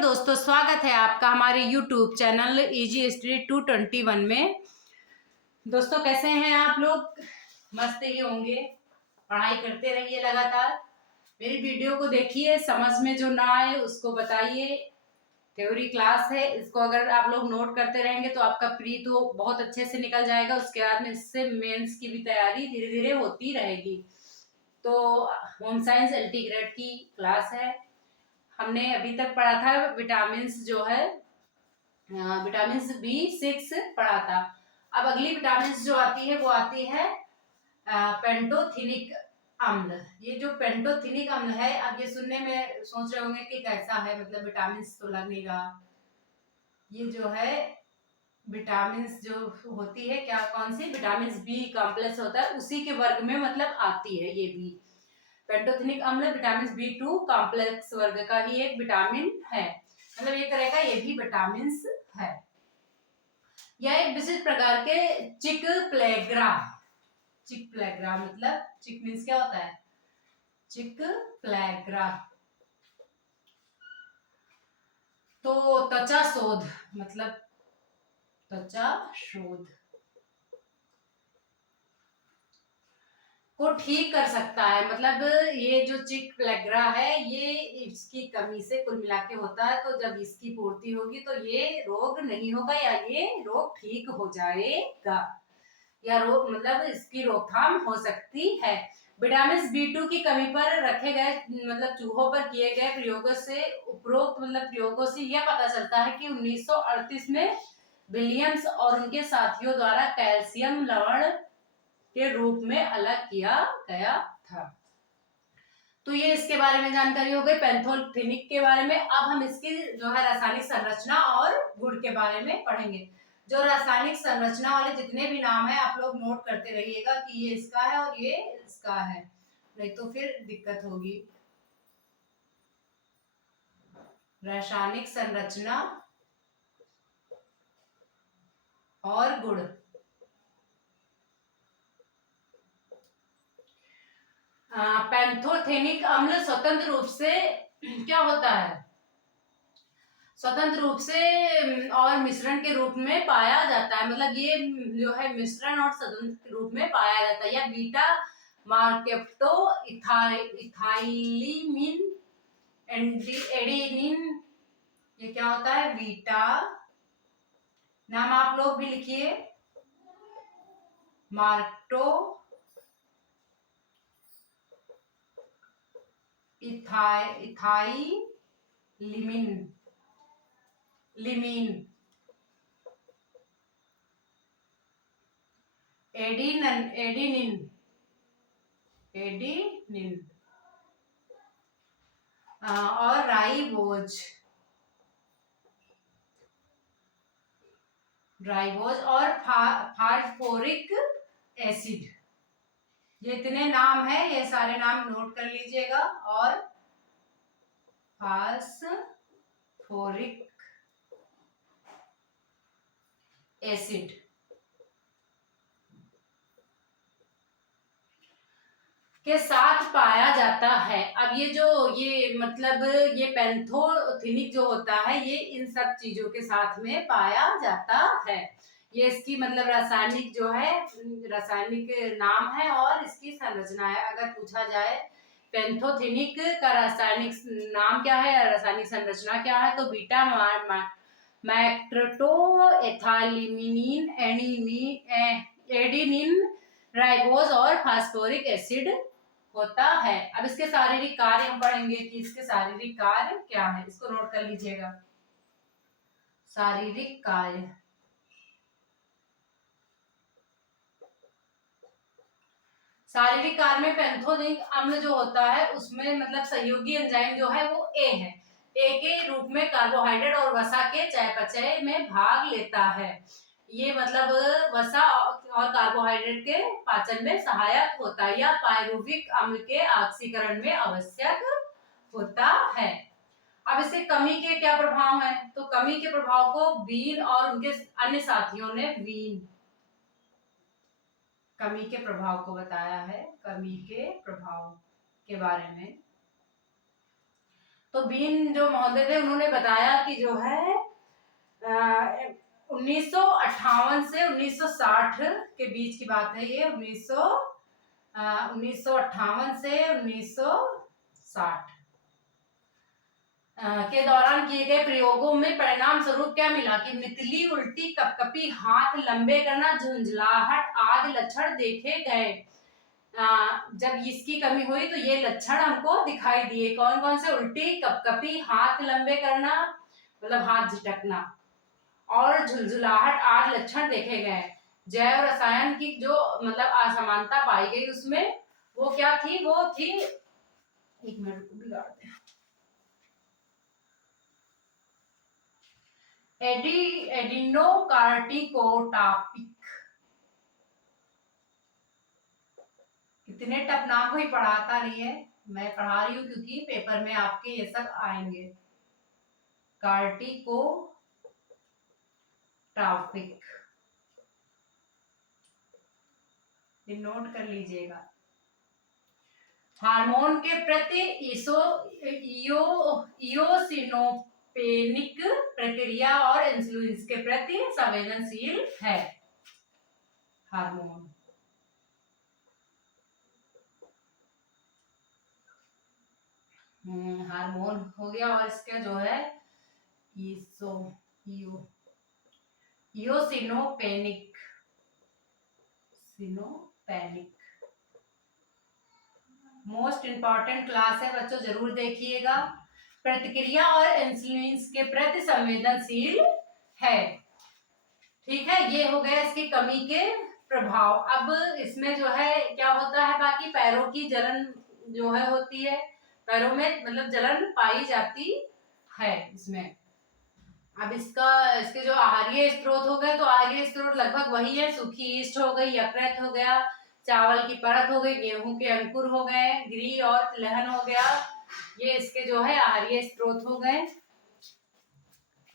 दोस्तों, स्वागत है आपका हमारे YouTube चैनल इजी स्टडी 221 में। दोस्तों, कैसे हैं आप लोग? मस्त ही होंगे। पढ़ाई करते रहिए लगातार। मेरी वीडियो को देखिए, समझ में जो ना आए उसको बताइए। थ्योरी क्लास है, इसको अगर आप लोग नोट करते रहेंगे तो आपका प्री तो बहुत अच्छे से निकल जाएगा। उसके बाद में इससे मेंस की भी तैयारी धीरे धीरे होती रहेगी। तो होम साइंस एलटी ग्रेड की क्लास है। हमने अभी तक पढ़ा था विटामिन जो है, विटामिन B6 पढ़ा था। अब अगली विटामिन जो आती है वो आती है पेंटोथेनिक अम्ल। ये जो पेंटोथेनिक अम्ल है, अब ये सुनने में सोच रहे होंगे कि कैसा है, मतलब विटामिन तो लग नहीं रहा। ये जो है विटामिन जो होती है, क्या कौन सी विटामिन बी कॉम्प्लेक्स होता है, उसी के वर्ग में मतलब आती है ये भी। पेंटोथेनिक अम्ल विटामिन B2 कॉम्प्लेक्स वर्ग का ही एक विटामिन है, मतलब एक तरह का ये भी विटामिन है। यह एक विशिष्ट प्रकार के चिक प्लेग्रा मतलब चिक मीन्स क्या होता है? चिक प्लेग्रा। तो त्वचा शोध मतलब त्वचा शोध को ठीक कर सकता है। मतलब ये जो चिक प्लेग्रा है, ये इसकी कमी से कुल मिला के होता है। तो जब इसकी पूर्ति होगी तो ये रोग नहीं होगा, या ये रोग ठीक हो जाएगा, या रोग मतलब इसकी रोकथाम हो सकती है। विटामिन B2 की कमी पर रखे गए मतलब चूहों पर किए गए प्रयोगों से उपरोक्त मतलब प्रयोगों से यह पता चलता है कि 1938 में विलियम्स और उनके साथियों द्वारा कैल्शियम लवण के रूप में अलग किया गया था। तो ये इसके बारे में जानकारी हो गई पेंथोथेनिक के बारे में। अब हम इसकी जो है रासायनिक संरचना और गुण के बारे में पढ़ेंगे। जो रासायनिक संरचना वाले जितने भी नाम है आप लोग नोट करते रहिएगा कि ये इसका है और ये इसका है, नहीं तो फिर दिक्कत होगी। रासायनिक संरचना और गुण। पेंथोथेनिक अम्ल स्वतंत्र रूप से क्या होता है? स्वतंत्र रूप से और मिश्रण के रूप में पाया जाता है। मतलब ये जो है मिश्रण और स्वतंत्र रूप में पाया जाता है। या बीटा मार्केप्टो इथाइलिमिन एडेनिन, ये क्या होता है? बीटा, नाम आप लोग भी लिखिए, मार्क्टो इथाइलिमिन एडिनिन और राइबोज और फास्फोरिक एसिड। ये इतने नाम है, ये सारे नाम नोट कर लीजिएगा। और फास्फोरिक एसिड के साथ पाया जाता है। अब ये मतलब ये पेंथोथेनिक जो होता है, ये इन सब चीजों के साथ में पाया जाता है। ये इसकी मतलब रासायनिक जो है, रासायनिक नाम है और इसकी संरचना है। अगर पूछा जाए पेंथोथेनिक का रासायनिक नाम क्या है या रासायनिक संरचना क्या है, तो बीटा मैक्रोटो एथाइलिमिन एडेनिन राइबोज और फास्फोरिक एसिड होता है। अब इसके शारीरिक कार्य हम पढ़ेंगे कि इसके शारीरिक कार्य क्या है, इसको नोट कर लीजिएगा। शारीरिक कार्य, शारीरिक कार्य में पेंथोथेनिक अम्ल जो होता है उसमें मतलब सहयोगी एंजाइम जो है वो ए है। ए के रूप में कार्बोहाइड्रेट और वसा के चयापचय में भाग लेता है। ये मतलब वसा और कार्बोहाइड्रेट के पाचन में सहायक होता है, या पायरुविक अम्ल के ऑक्सीकरण में आवश्यक होता है। अब इससे कमी के क्या प्रभाव हैं? तो कमी के प्रभाव को बीन और उनके अन्य साथियों ने कमी के प्रभाव को बताया है। कमी के प्रभाव के बारे में तो बीन जो महोदय थे उन्होंने बताया कि जो है 1958 से 1960 के बीच की बात है ये। 1958 से 1960 के दौरान किए गए प्रयोगों में परिणाम स्वरूप क्या मिला कि मितली, उल्टी, कपकपी, हाथ लंबे करना, झुंझलाहट आदि लक्षण देखे गए। जब इसकी कमी हुई तो ये लक्षण हमको दिखाई दिए। कौन कौन से? उल्टी, कपकपी, हाथ लंबे करना मतलब हाथ झटकना, और झुलझुलाहट आदि लक्षण देखे गए। जैव रसायन की जो मतलब असमानता पाई गई उसमें वो क्या थी? वो थी, एक मिनट को बिगाड़ते हैं, एडिनोकार्टिकोटापिक। कितने टफ नाम कोई पढ़ाता नहीं है, मैं पढ़ा रही हूँ क्योंकि पेपर में आपके ये सब आएंगे। कार्टिकोटापिक, ये नोट कर लीजिएगा। हार्मोन के प्रति इयोसिनोपेनिक प्रक्रिया और इंसुलिन के प्रति संवेदनशील है। हार्मोन हार्मोन हो गया, और इसका जो है इयोसिनोपेनिक मोस्ट इंपॉर्टेंट क्लास है बच्चों, जरूर देखिएगा। प्रतिक्रिया और इंसुलिन के प्रति संवेदनशील है। ठीक है, ये हो गया इसकी कमी के प्रभाव। अब इसमें जो है क्या होता है, बाकी पैरों की जलन जो है होती है, पैरों में मतलब जलन पाई जाती है इसमें। अब इसके जो आहारीय स्रोत हो गए, तो आहारीय स्रोत लगभग वही है। सूखी ईस्ट हो गई, यकृत हो गया, चावल की परत हो गई, गेहूं के अंकुर हो गए, गिरी और तिलहन हो गया, ये इसके जो है आहारीय स्रोत हो गए।